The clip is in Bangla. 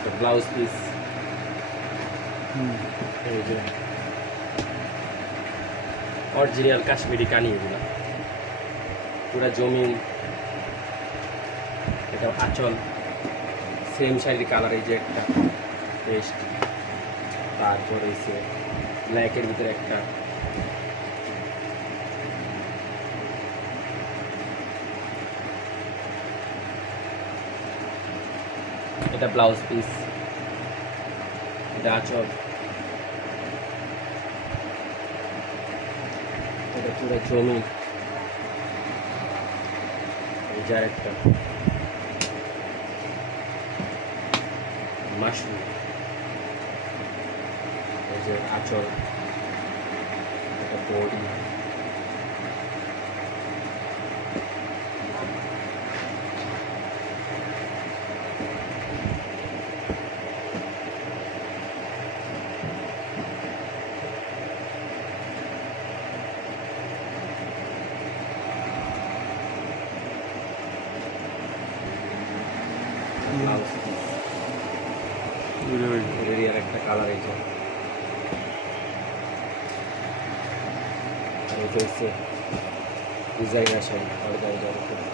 একটা ব্লাউজ পিস, এই যে অরিজিনাল কাশ্মীরি কানি, এগুলো পুরা জমিন। এটা আঁচল, সেম শাড়ির কালার, এই যে একটা পেস্ট, তারপর হয়েছে ব্ল্যাকের ভিতরে একটা, এটা ব্লাউজ পিস, এটা আঁচল, এটা পুরো জমিন, এই যে একটা মাশরুম, এই যে আঁচল, এটা বডি, ব্লাউজ পিস, এরই আর একটা কালার, এই যে আর এটা হচ্ছে ডিজাইনার শাড়ি, অর্গানজার উপরে।